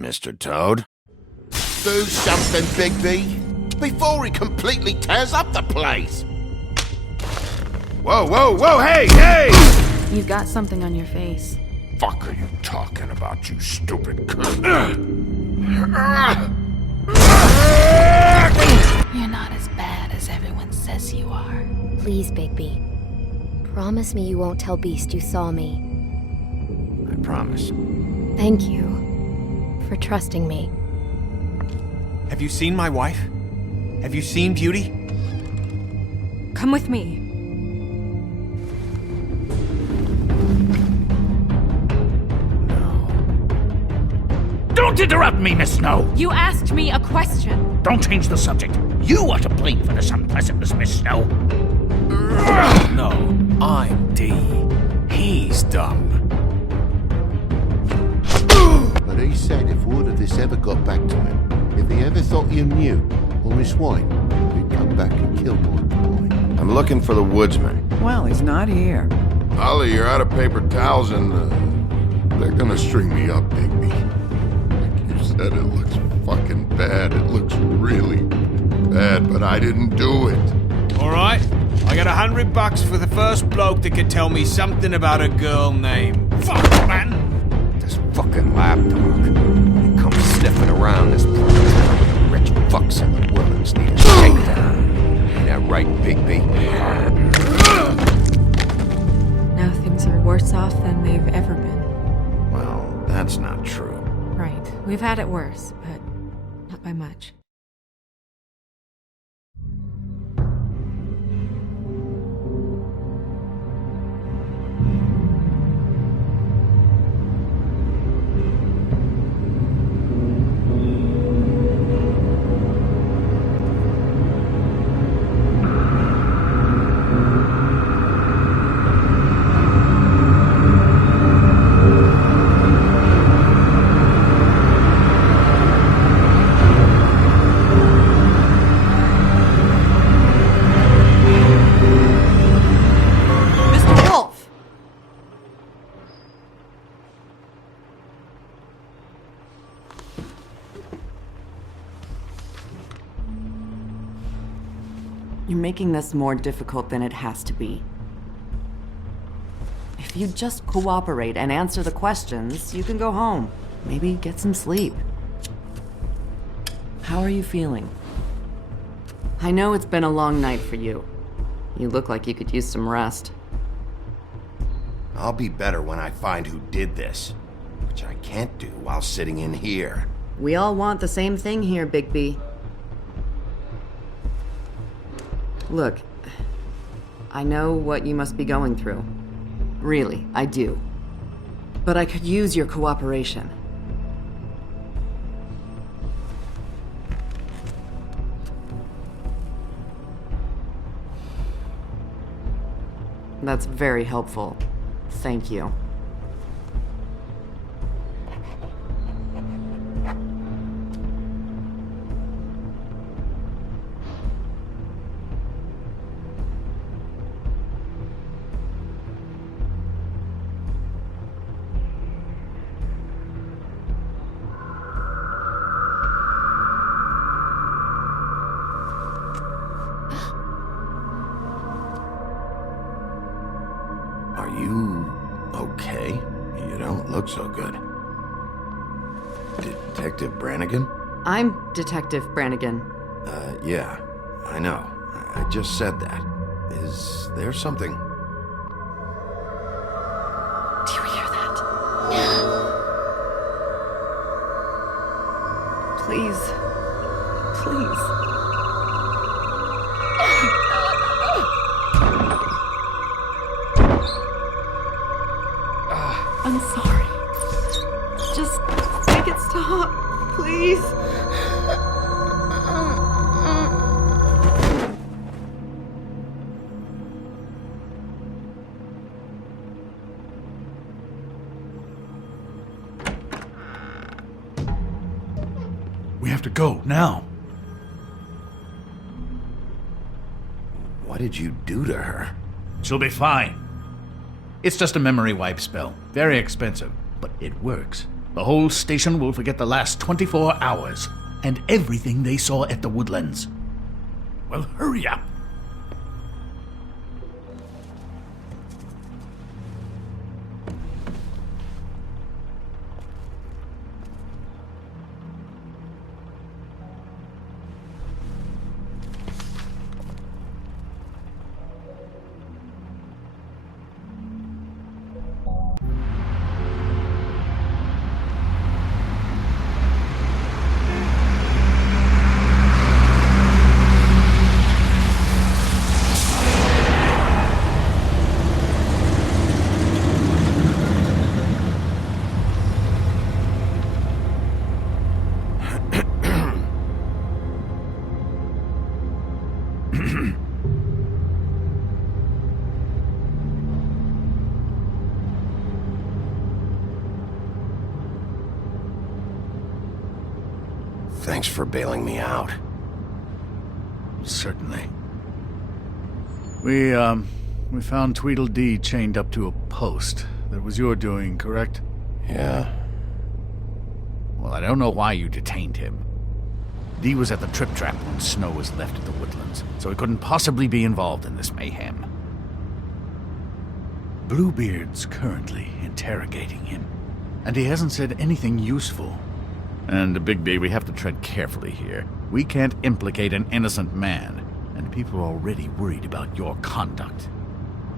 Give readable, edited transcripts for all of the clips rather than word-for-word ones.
Mr. Toad? Do something, Bigby, before he completely tears up the place! Whoa, whoa, whoa, hey, hey! You've got something on your face. Fuck are you talking about, you stupid cunt? You're not as bad as everyone says you are. Please, Bigby. Promise me you won't tell Beast you saw me. I promise. Thank you for trusting me. Have you seen my wife? Have you seen Beauty? Come with me. Don't interrupt me, Miss Snow! You asked me a question. Don't change the subject. You are to blame for this unpleasantness, Miss Snow. No, I'm D. He's dumb. But he said if word of this ever got back to him, if he ever thought you knew, or Miss White, he'd come back and kill my boy. I'm looking for the woodsman. Well, he's not here. Ollie, you're out of paper towels and they're gonna string me up, Bigby. Like you said, it looks fucking bad. It looks really bad, but I didn't do it. Alright, I got $100 for the first bloke that could tell me something about a girl named. Fuck, man! This fucking lapdog. He comes sniffing around this place. Rich fucks in the woodlands need a takedown. Ain't that right, Bigby? Now things are worse off than they've ever been. Well, that's not true. Right. We've had it worse, but not by much. You're making this more difficult than it has to be. If you just cooperate and answer the questions, you can go home. Maybe get some sleep. How are you feeling? I know it's been a long night for you. You look like you could use some rest. I'll be better when I find who did this, which I can't do while sitting in here. We all want the same thing here, Bigby. Look, I know what you must be going through. Really, I do. But I could use your cooperation. That's very helpful. Thank you. Are you so good. Detective Brannigan? I'm Detective Brannigan. Yeah, I know. I just said that. Is there something? Do you hear that? Please. Please. I'm sorry. Just make it stop, please. We have to go, now. What did you do to her? She'll be fine. It's just a memory wipe spell. Very expensive, but it works. The whole station will forget the last 24 hours and everything they saw at the Woodlands. Well, hurry up. Thanks for bailing me out. Certainly. We found Tweedledee chained up to a post. That was your doing, correct? Yeah. Well, I don't know why you detained him. Dee was at the Trip Trap when Snow was left at the Woodlands, so he couldn't possibly be involved in this mayhem. Bluebeard's currently interrogating him, and he hasn't said anything useful. And, Bigby, we have to tread carefully here. We can't implicate an innocent man, and people are already worried about your conduct.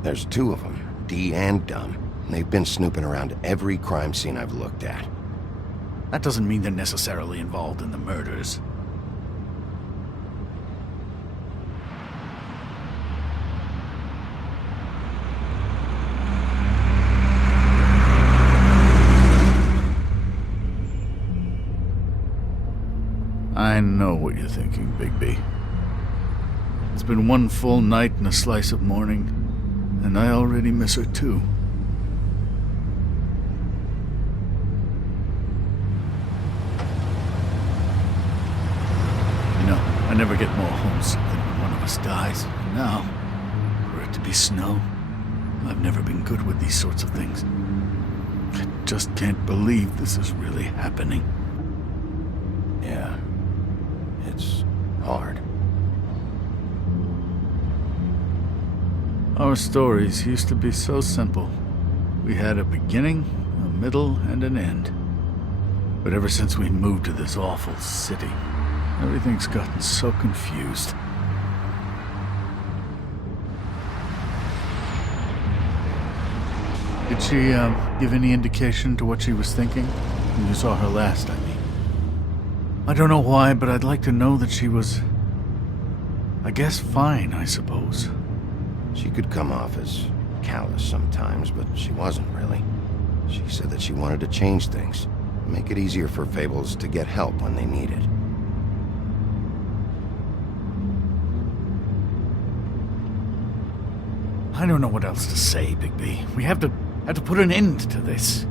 There's two of them, Dee and Dumb. They've been snooping around every crime scene I've looked at. That doesn't mean they're necessarily involved in the murders. I know what you're thinking, Bigby. It's been one full night and a slice of morning, and I already miss her too. You know, I never get more homesick than when one of us dies. And now, for it to be Snow, I've never been good with these sorts of things. I just can't believe this is really happening. Yeah. It's hard. Our stories used to be so simple. We had a beginning, a middle, and an end. But ever since we moved to this awful city, everything's gotten so confused. Did she, give any indication to what she was thinking? When you saw her last, I mean. I don't know why, but I'd like to know that she was, I guess, fine, I suppose. She could come off as callous sometimes, but she wasn't really. She said that she wanted to change things, make it easier for Fables to get help when they need it. I don't know what else to say, Bigby. We have to put an end to this.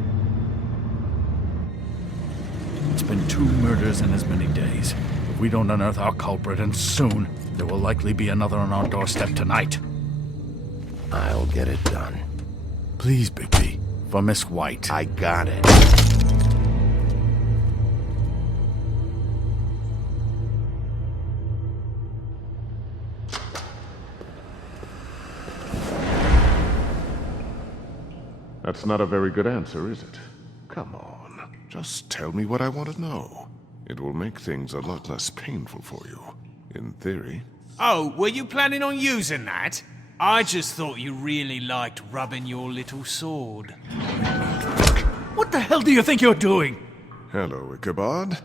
It's been 2 murders in as many days. If we don't unearth our culprit, and soon, there will likely be another on our doorstep tonight. I'll get it done. Please, Bigby. For Miss White. I got it. That's not a very good answer, is it? Come on, just tell me what I want to know. It will make things a lot less painful for you, in theory. Oh, were you planning on using that? I just thought you really liked rubbing your little sword. What the hell do you think you're doing? Hello, Ichabod.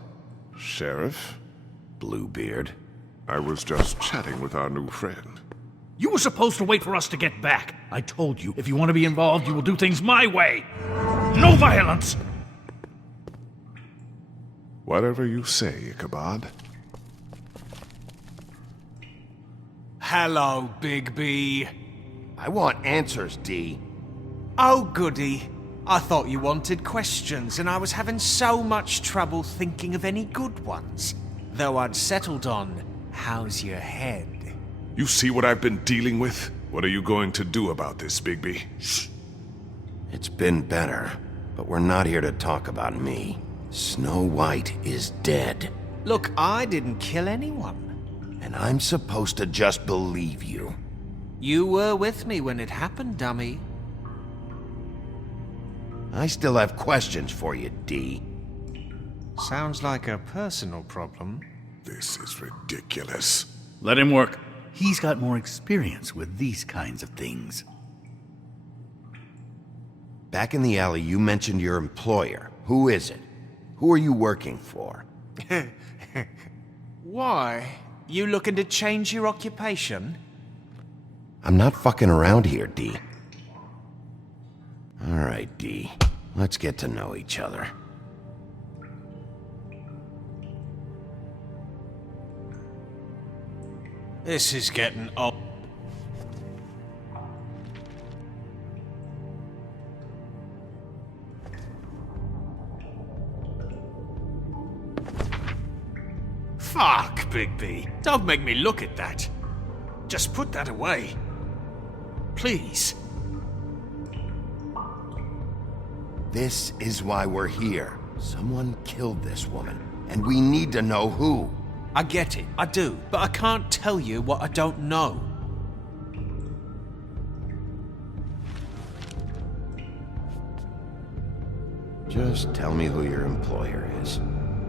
Sheriff. Bluebeard. I was just chatting with our new friend. You were supposed to wait for us to get back. I told you, if you want to be involved, you will do things my way. No violence! Whatever you say, Ichabod. Hello, Big B. I want answers, D. Oh, goody. I thought you wanted questions, and I was having so much trouble thinking of any good ones. Though I'd settled on, how's your head? You see what I've been dealing with? What are you going to do about this, Bigby? Shh. It's been better, but we're not here to talk about me. Snow White is dead. Look, I didn't kill anyone. And I'm supposed to just believe you. You were with me when it happened, dummy. I still have questions for you, D. Sounds like a personal problem. This is ridiculous. Let him work. He's got more experience with these kinds of things. Back in the alley, you mentioned your employer. Who is it? Who are you working for? Why? You looking to change your occupation? I'm not fucking around here, D. All right, D. Let's get to know each other. This is getting old. Fuck, Bigby. Don't make me look at that. Just put that away. Please. This is why we're here. Someone killed this woman, and we need to know who. I get it, I do, but I can't tell you what I don't know. Just tell me who your employer is.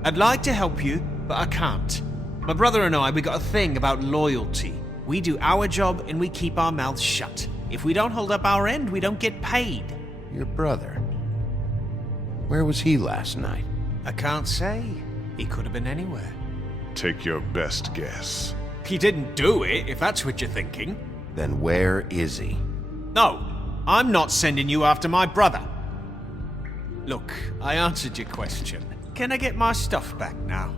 I'd like to help you, but I can't. My brother and I, we got a thing about loyalty. We do our job and we keep our mouths shut. If we don't hold up our end, we don't get paid. Your brother? Where was he last night? I can't say. He could have been anywhere. Take your best guess. He didn't do it, if that's what you're thinking. Then where is he? No, I'm not sending you after my brother. Look, I answered your question. Can I get my stuff back now?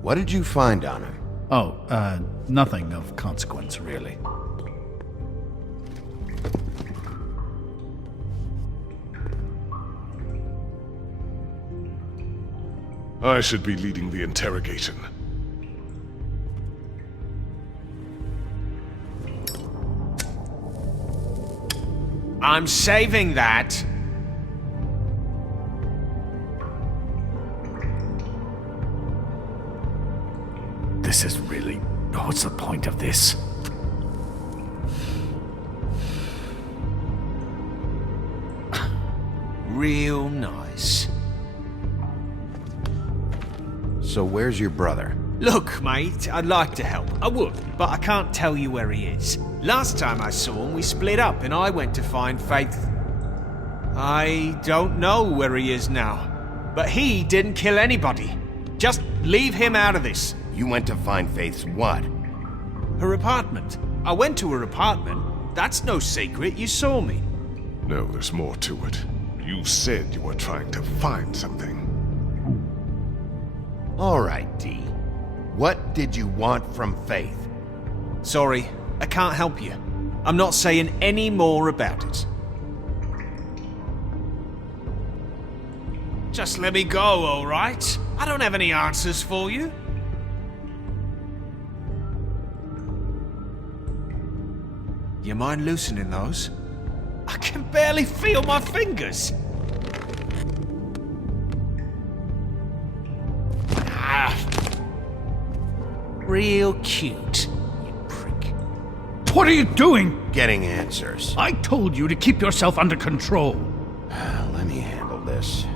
What did you find on him? Oh, nothing of consequence, really. I should be leading the interrogation. I'm saving that. This is really... What's the point of this? Real nice. So where's your brother? Look, mate, I'd like to help. I would, but I can't tell you where he is. Last time I saw him, we split up and I went to find Faith. I don't know where he is now. But he didn't kill anybody. Just leave him out of this. You went to find Faith's what? Her apartment. I went to her apartment. That's no secret, you saw me. No, there's more to it. You said you were trying to find something. All right, D. What did you want from Faith? Sorry, I can't help you. I'm not saying any more about it. Just let me go, all right? I don't have any answers for you. You mind loosening those? I can barely feel my fingers. Ah. Real cute, you prick. What are you doing? Getting answers. I told you to keep yourself under control. Let me handle this.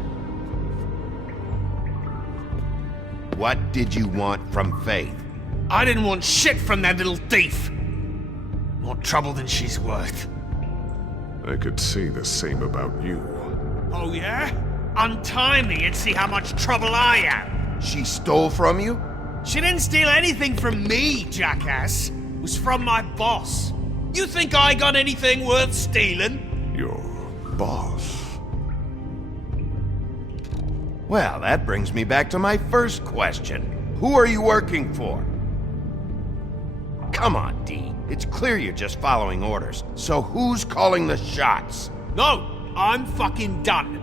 What did you want from Faith? I didn't want shit from that little thief. More trouble than she's worth. I could say the same about you. Oh yeah? Untie me and see how much trouble I am. She stole from you? She didn't steal anything from me, jackass. It was from my boss. You think I got anything worth stealing? Your boss. Well, that brings me back to my first question. Who are you working for? Come on, Dee. It's clear you're just following orders. So who's calling the shots? No, I'm fucking done.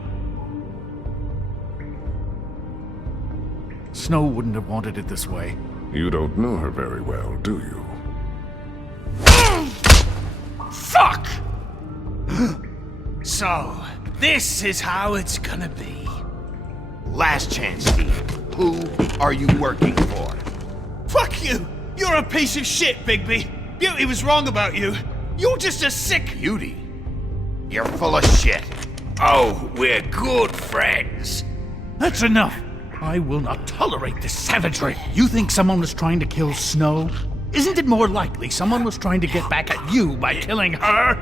Snow wouldn't have wanted it this way. You don't know her very well, do you? Fuck! So, this is how it's gonna be. Last chance, Dee. Who are you working for? Fuck you! You're a piece of shit, Bigby. Beauty was wrong about you. You're just a sick... Beauty? You're full of shit. Oh, we're good friends. That's enough! I will not tolerate this savagery. You think someone was trying to kill Snow? Isn't it more likely someone was trying to get back at you by killing her?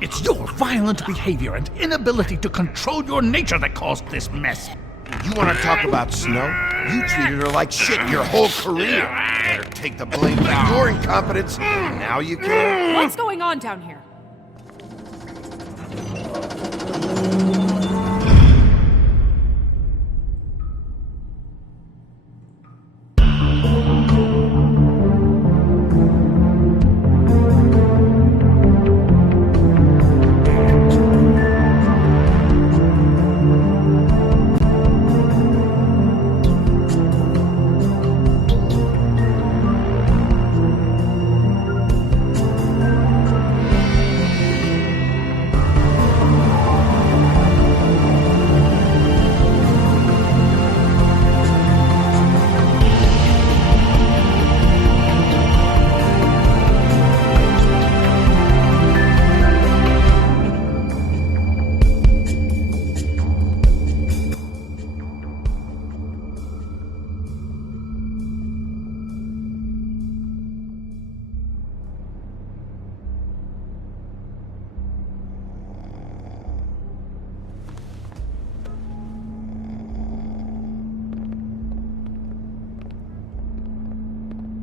It's your violent behavior and inability to control your nature that caused this mess. You want to talk about Snow? You treated her like shit your whole career. Let her take the blame for your incompetence. Now you care? What's going on down here?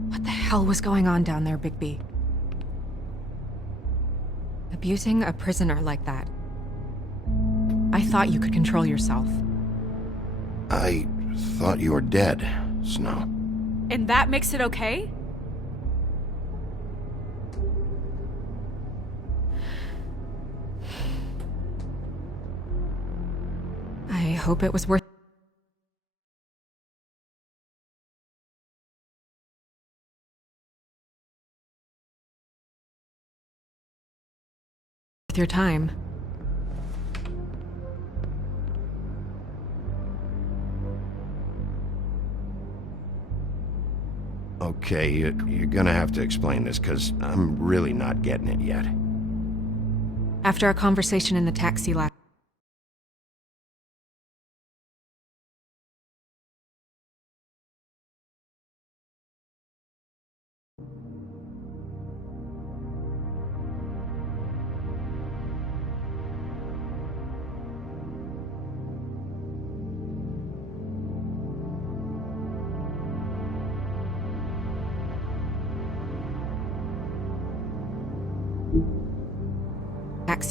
What the hell was going on down there, Bigby? Abusing a prisoner like that. I thought you could control yourself. I thought you were dead, Snow. And that makes it okay? I hope it was worth your time. Okay, you're gonna have to explain this, because I'm really not getting it yet. After our conversation in the taxi last...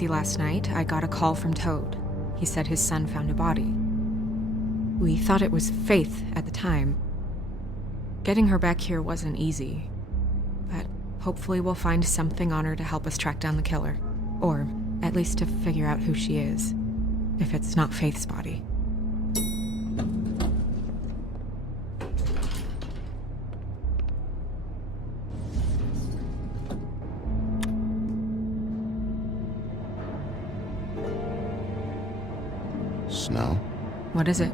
last night, I got a call from Toad. He said his son found a body. We thought it was Faith at the time. Getting her back here wasn't easy, but hopefully we'll find something on her to help us track down the killer. Or at least to figure out who she is, if it's not Faith's body. Snow? What is it?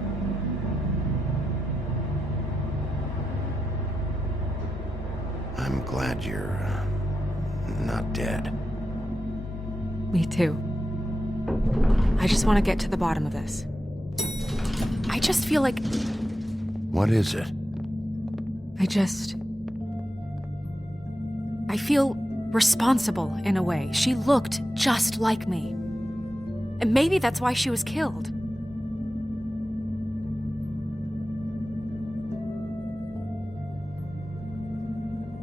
I'm glad you're not dead. Me too. I just want to get to the bottom of this. I just feel like... What is it? I feel responsible in a way. She looked just like me. And maybe that's why she was killed.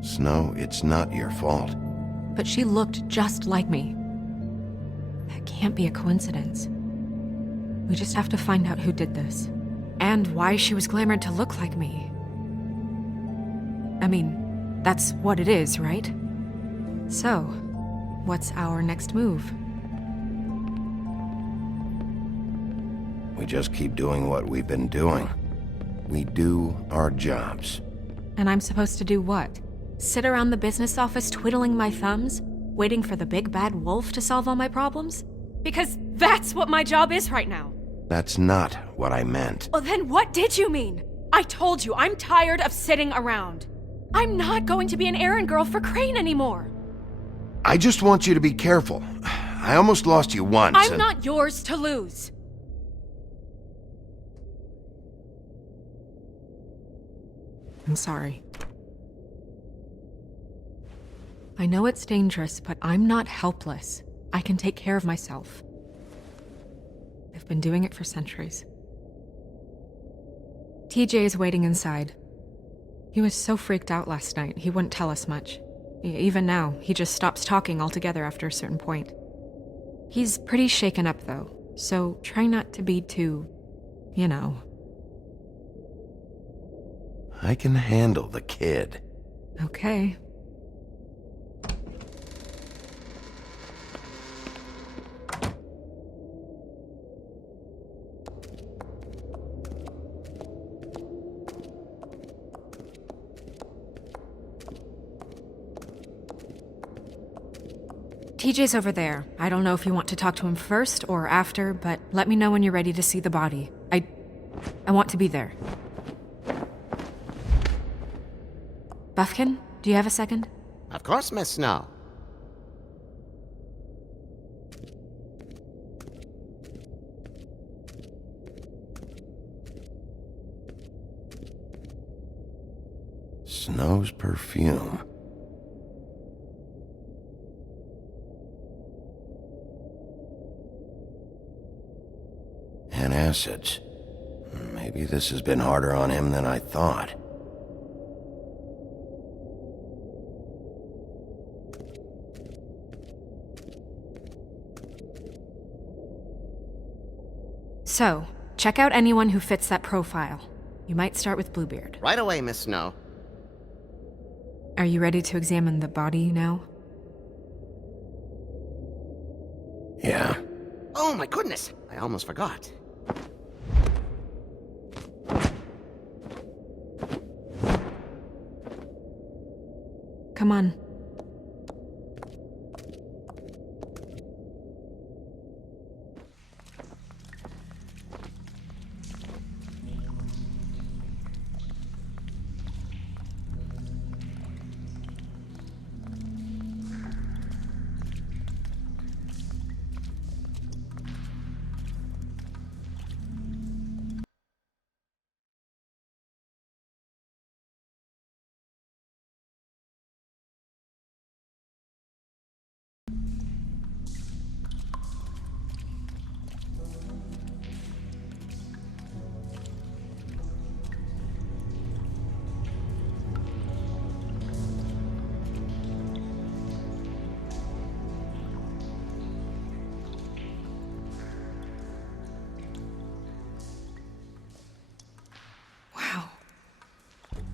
Snow, it's not your fault. But she looked just like me. That can't be a coincidence. We just have to find out who did this. And why she was glamored to look like me. I mean, that's what it is, right? So, what's our next move? We just keep doing what we've been doing. We do our jobs. And I'm supposed to do what? Sit around the business office twiddling my thumbs, waiting for the big bad wolf to solve all my problems? Because that's what my job is right now. That's not what I meant. Well, then what did you mean? I told you, I'm tired of sitting around. I'm not going to be an errand girl for Crane anymore. I just want you to be careful. I almost lost you once. I'm not yours to lose. I'm sorry. I know it's dangerous, but I'm not helpless. I can take care of myself. I've been doing it for centuries. TJ is waiting inside. He was so freaked out last night, he wouldn't tell us much. Even now, he just stops talking altogether after a certain point. He's pretty shaken up, though, so try not to be too, you know. I can handle the kid. Okay. TJ's over there. I don't know if you want to talk to him first or after, but let me know when you're ready to see the body. I want to be there. Buffkin, do you have a second? Of course, Miss Snow. Snow's perfume. And acids. Maybe this has been harder on him than I thought. So, check out anyone who fits that profile. You might start with Bluebeard. Right away, Miss Snow. Are you ready to examine the body now? Yeah. Oh my goodness, I almost forgot. Come on.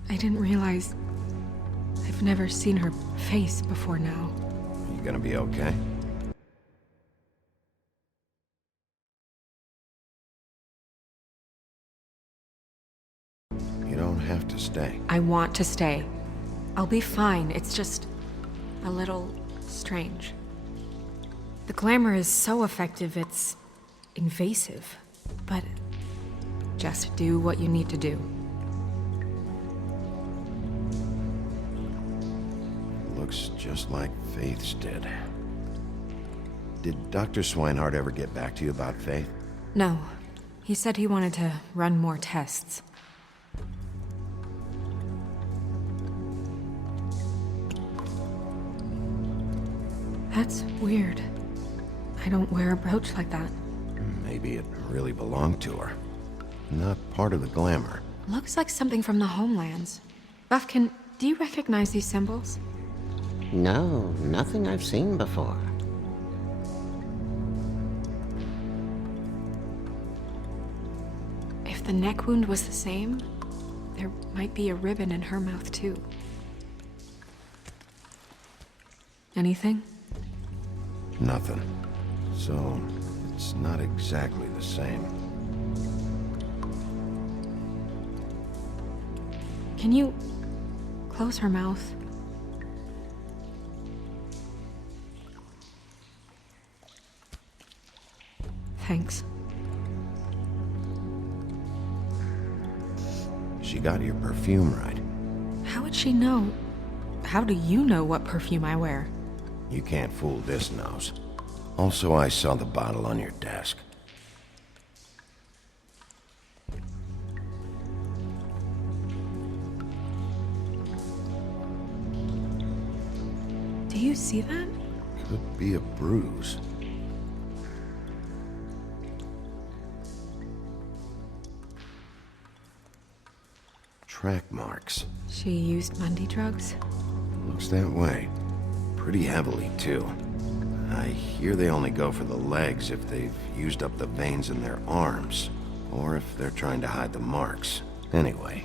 I didn't realize I've never seen her face before now. You gonna be okay? You don't have to stay. I want to stay. I'll be fine. It's just a little strange. The glamour is so effective, it's invasive. But just do what you need to do. Looks just like Faith's did. Did Dr. Swinehart ever get back to you about Faith? No. He said he wanted to run more tests. That's weird. I don't wear a brooch like that. Maybe it really belonged to her. Not part of the glamour. Looks like something from the homelands. Buffkin, do you recognize these symbols? No, nothing I've seen before. If the neck wound was the same, there might be a ribbon in her mouth too. Anything? Nothing. So, it's not exactly the same. Can you close her mouth? Thanks. She got your perfume right. How would she know? How do you know what perfume I wear? You can't fool this nose. Also, I saw the bottle on your desk. Do you see that? Could be a bruise. Track marks. She used Mundy drugs? Looks that way. Pretty heavily, too. I hear they only go for the legs if they've used up the veins in their arms, or if they're trying to hide the marks. Anyway,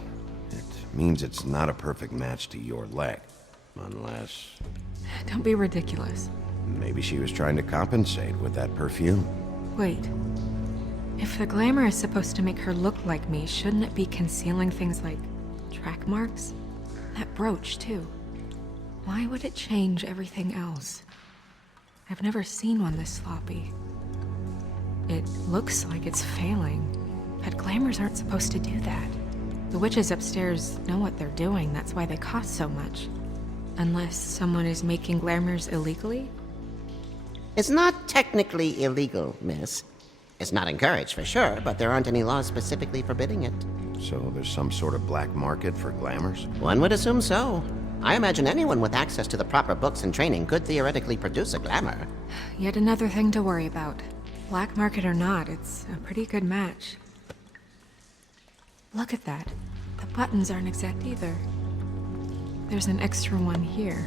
it means it's not a perfect match to your leg. Unless... Don't be ridiculous. maybe she was trying to compensate with that perfume. Wait. If the glamour is supposed to make her look like me, shouldn't it be concealing things like track marks? That brooch, too. Why would it change everything else? I've never seen one this sloppy. It looks like it's failing, but glamours aren't supposed to do that. The witches upstairs know what they're doing, that's why they cost so much. Unless someone is making glamours illegally? It's not technically illegal, miss. It's not encouraged for sure, but there aren't any laws specifically forbidding it. So there's some sort of black market for glamours? One would assume so. I imagine anyone with access to the proper books and training could theoretically produce a glamour. Yet another thing to worry about. Black market or not, it's a pretty good match. Look at that. The buttons aren't exact either. There's an extra one here.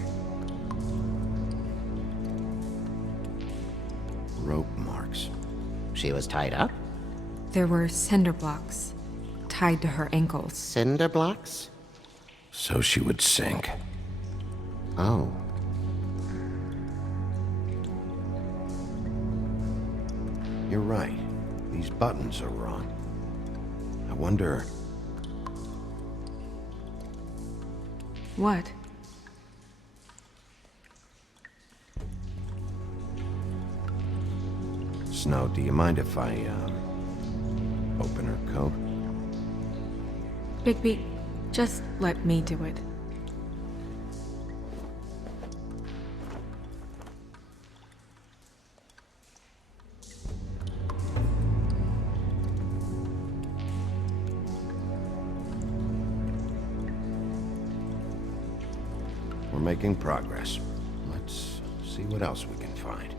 Rope marks. She was tied up? There were cinder blocks tied to her ankles. Cinder blocks? So she would sink. Oh. You're right. These buttons are wrong. I wonder... What? Snow, do you mind if I, open her coat? Bigby, just let me do it. We're making progress. Let's see what else we can find.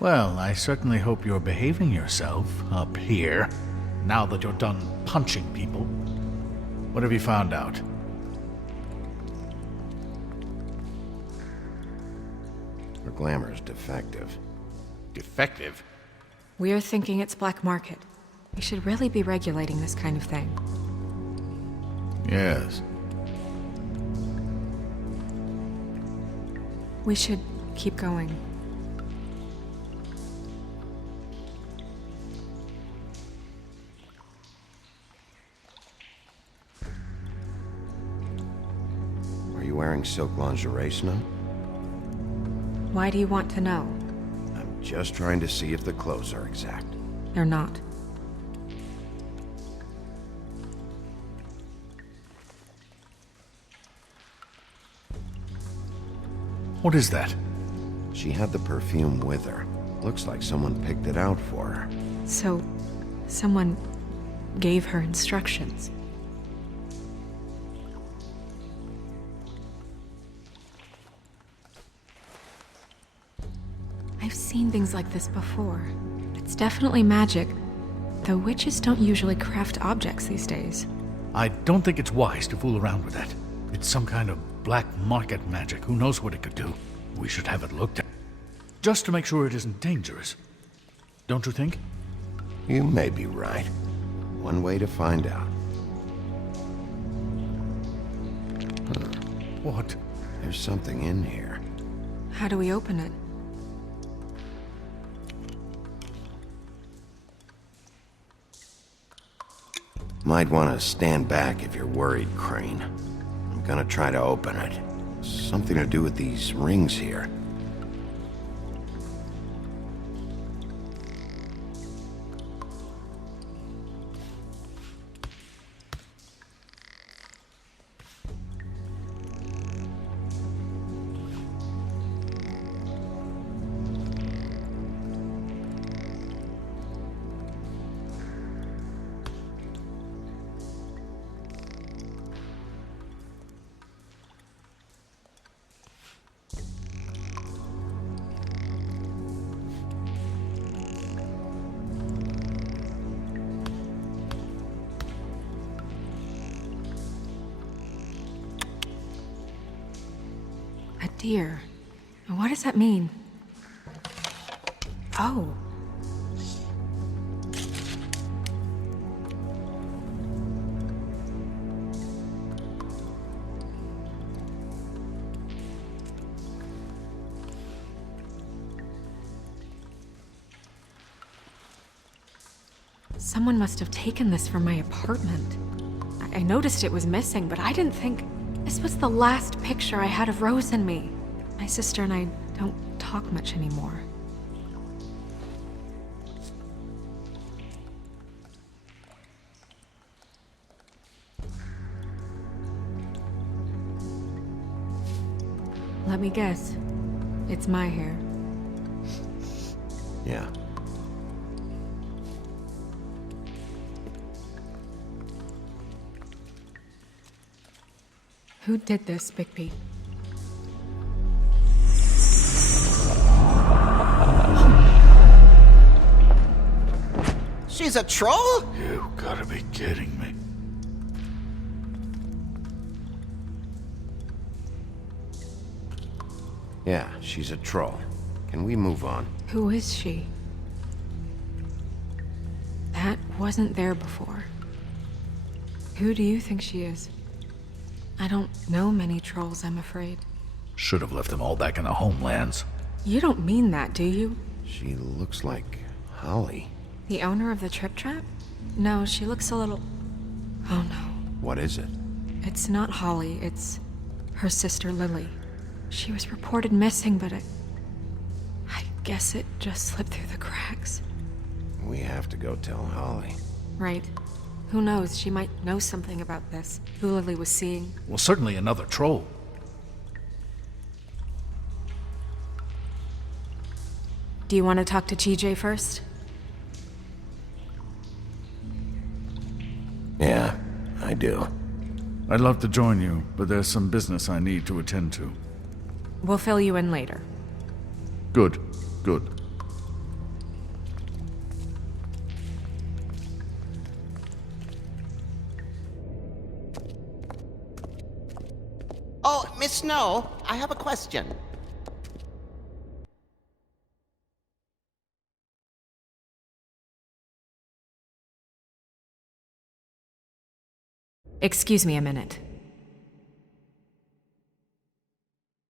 Well, I certainly hope you're behaving yourself up here, now that you're done punching people. What have you found out? Her glamour's defective. Defective? We're thinking it's black market. We should really be regulating this kind of thing. Yes. We should keep going. Are you wearing silk lingerie, Snow? Why do you want to know? I'm just trying to see if the clothes are exact. They're not. What is that? She had the perfume with her. Looks like someone picked it out for her. So, someone gave her instructions. I've seen things like this before. It's definitely magic, though witches don't usually craft objects these days. I don't think it's wise to fool around with that. It's some kind of black market magic. Who knows what it could do? We should have it looked at. Just to make sure it isn't dangerous. Don't you think? You may be right. One way to find out. What? There's something in here. How do we open it? Might want to stand back if you're worried, Crane. I'm gonna try to open it. Something to do with these rings here. A deer. What does that mean? Oh. Someone must have taken this from my apartment. I noticed it was missing, but I didn't think this was the last picture I had of Rose and me. My sister and I don't talk much anymore. Let me guess. It's my hair. Yeah. Who did this, Bigby? She's a troll? You gotta be kidding me. Yeah, she's a troll. Can we move on? Who is she? That wasn't there before. Who do you think she is? I don't know many trolls, I'm afraid. Should have left them all back in the homelands. You don't mean that, do you? She looks like Holly. The owner of the Trip Trap? No, she looks a little... Oh no. What is it? It's not Holly, it's her sister Lily. She was reported missing, but I guess it just slipped through the cracks. We have to go tell Holly. Right. Who knows, she might know something about this. Who Lily was seeing. Well, certainly another troll. Do you want to talk to TJ first? Yeah, I do. I'd love to join you, but there's some business I need to attend to. We'll fill you in later. Good, good. Oh, Miss Snow, I have a question. Excuse me a minute.